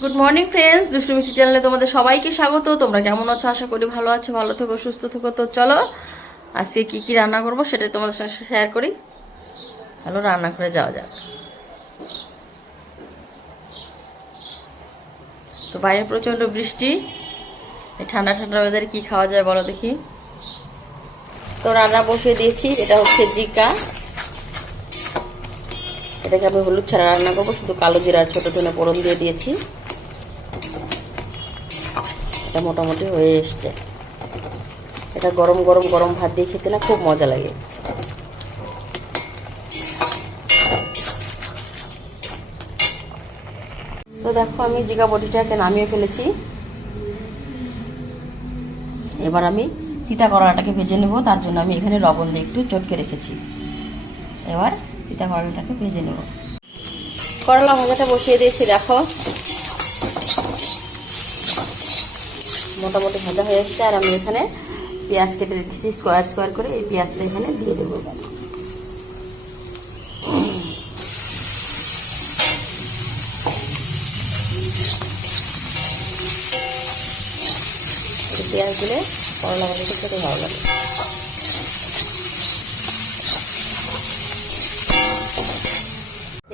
Good morning friends দুষ্টুমিষ্টি চ্যানেলে তোমাদের সবাইকে স্বাগত। তোমরা কেমন আছো? আশা করি ভালো আছো, ভালো থেকো, সুস্থ থেকো। তো চলো, আজকে কি কি রান্না করব সেটাই তোমাদের সঙ্গে শেয়ার করি। চলো, রান্না করে যাওয়া যাক। তো বাইরে প্রচণ্ড বৃষ্টি। এই ঠান্ডা ঠান্ডা ওয়েদারে কি খাওয়া যায় বলো দেখি। তো রান্না বসিয়ে দিয়েছি, এটা হচ্ছে জিকা। এটাকে আমি হলুদ ছাড়া রান্না করব, শুধু কালো জিরা আর ছোটো ধনে পোড়ন দিয়ে দিয়েছি। এটা মোটামুটি হয়ে এসছে। এটা গরম গরম গরম ভাত দিয়ে খেতে না খুব মজা লাগে। তো দেখো আমি জিকা বটিটাকে নামিয়ে ফেলেছি। এবার আমি তিতা করলাটাকে ভেজে নেব, তার জন্য আমি এখানে লবণ দিয়ে একটু চটকে রেখেছি। এবার তিতা করলাটাকে ভেজে নেব। করলা ভাজাটা বসিয়ে দিয়েছি, দেখো। মোটামুটি ভাজা হয়ে এসছে আর আমি এখানে পেঁয়াজ কেটে রেখেছি স্কোয়ার স্কোয়ার করে। এই পেঁয়াজটা এখানে দিয়ে দেবো। পেঁয়াজ দিলে করলা খেতে ভালো লাগে।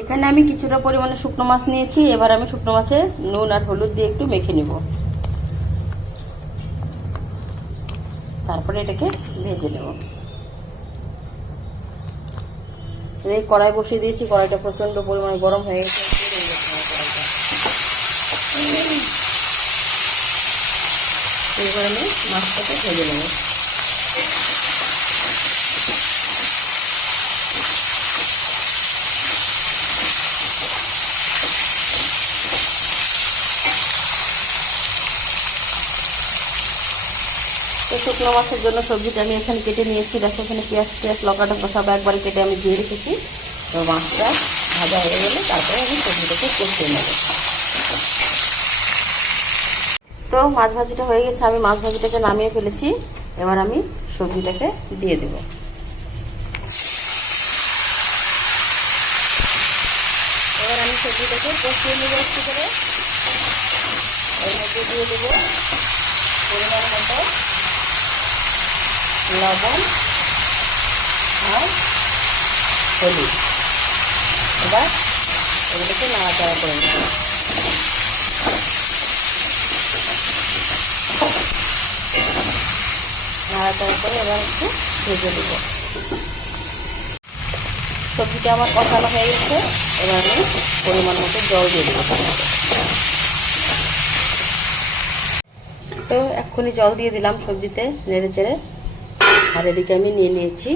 এখানে আমি কিছুটা পরিমাণে শুকনো মাছ নিয়েছি, এবার আমি শুকনো মাছে নুন আর হলুদ দিয়ে একটু মেখে নিব। তারপরে এটাকে ভেজে নেব। এই কড়াই বসিয়ে দিয়েছি, কড়াইটা প্রচণ্ড পরিমাণে গরম হয়ে গেছে এবার আমি মাছটাকে ভেজে নেব। তো শুকনো মাছের জন্য সবজিটা আমি এখানে কেটে নিয়েছি। দেখো এখানে পেঁয়াজ পেঁয়াজ লঙ্কা টঙ্কা সব একবারে কেটে আমি দিয়ে রেখেছি। তো মাছটা ভাজা হয়ে গেলে তারপরে আমি সবজিটাকে কষিয়ে নেব। তো মাছ ভাজিটা হয়ে গেছে। আমি মাছ ভাজিটাকে নামিয়ে ফেলেছি। এবার আমি সবজিটাকে দিয়ে দেব। এবার আমি সবজিটাকে কষিয়ে নেব একটু করে। এর মধ্যে দিয়ে দেবো পরিমাণ মতো লবণ আর হলুদ। এবার এগুলোকে নাড়াচাড়া করে নেব। নাড়াচাড়া করে এবার একটু ভেজে দেবো সবজিটা আমার কষানো হয়ে গেছে। এবার আমি পরিমাণ মতো জল দিয়ে দেবো। তো এক্ষুনি জল দিয়ে দিলাম সবজিতে নেড়ে চেড়ে। আর এদিকে আমি নিয়ে নিয়েছি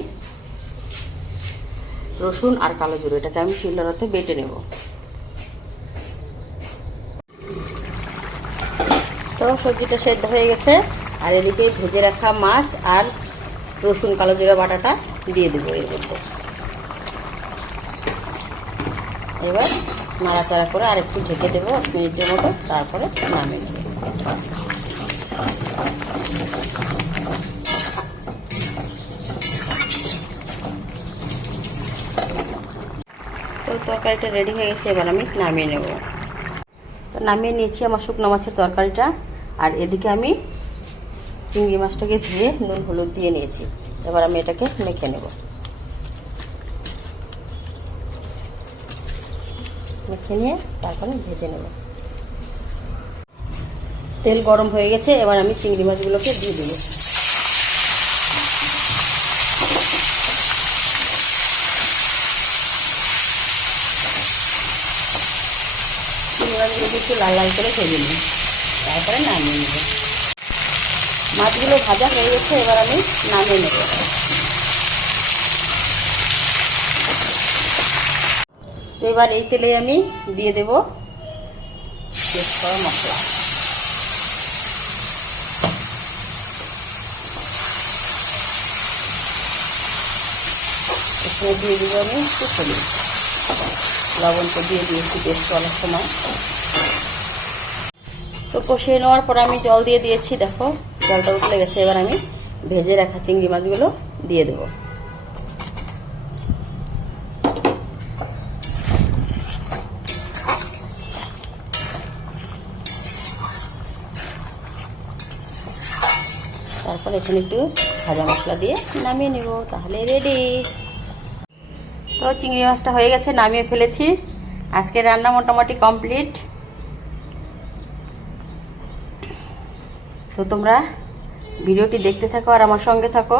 রসুন আর কালো জিরো। এটাকে আমি শিলনোড়াতে বেটে নেব। তো সবজিটা সেদ্ধ হয়ে গেছে। আর এদিকে ভেজে রাখা মাছ আর রসুন, কালো জিরা, বাটাটা দিয়ে দেবো এর মধ্যে। এবার নাড়াচাড়া করে আর একটু ঢেকে দেবো এক মিনিটের মতো, তারপরে নামিয়ে নেব তো তরকারিটা রেডি হয়ে গেছে, এবার আমি নামিয়ে নেব। তো নামিয়ে নিয়েছি আমার শুকনো মাছের তরকারিটা। আর এদিকে আমি চিংড়ি মাছটাকে ধুয়ে নুন, হলুদ দিয়ে নিয়েছি। এবার আমি এটাকে মেখে নেব। মেখে নিয়ে তারপরে ভেজে নেব। তেল গরম হয়ে গেছে, এবার আমি চিংড়ি মাছগুলোকে দিয়ে দেবো। মাছগুলো একটু লাল লাল করে ভেজে নিই। তারপরে নামিয়ে নেব। মাছগুলো ভাজা হয়ে গেছে, এবার আমি নামিয়ে নেব। এবার এই তেলে আমি দিয়ে দেব করা মশলা। দিয়ে দেবো আমি একটু লবণটা দিয়ে দিয়েছি বেশ করার সময়। তো কষিয়ে নেওয়ার পর আমি জল দিয়ে দিয়েছি, দেখো। জলটা উঠলে গেছে, এবার আমি ভেজে রাখা চিংড়ি মাছগুলো দিয়ে দেব। তারপর এখানে একটু ভাজা মশলা দিয়ে নামিয়ে নেব, তাহলে রেডি তো চিংড়ি মাছটা হয়ে গেছে, নামিয়ে ফেলেছি। আজকে রান্না মোটামুটি কমপ্লিট তো তোমরা ভিডিওটি দেখতে থাকো আর আমার সঙ্গে থাকো।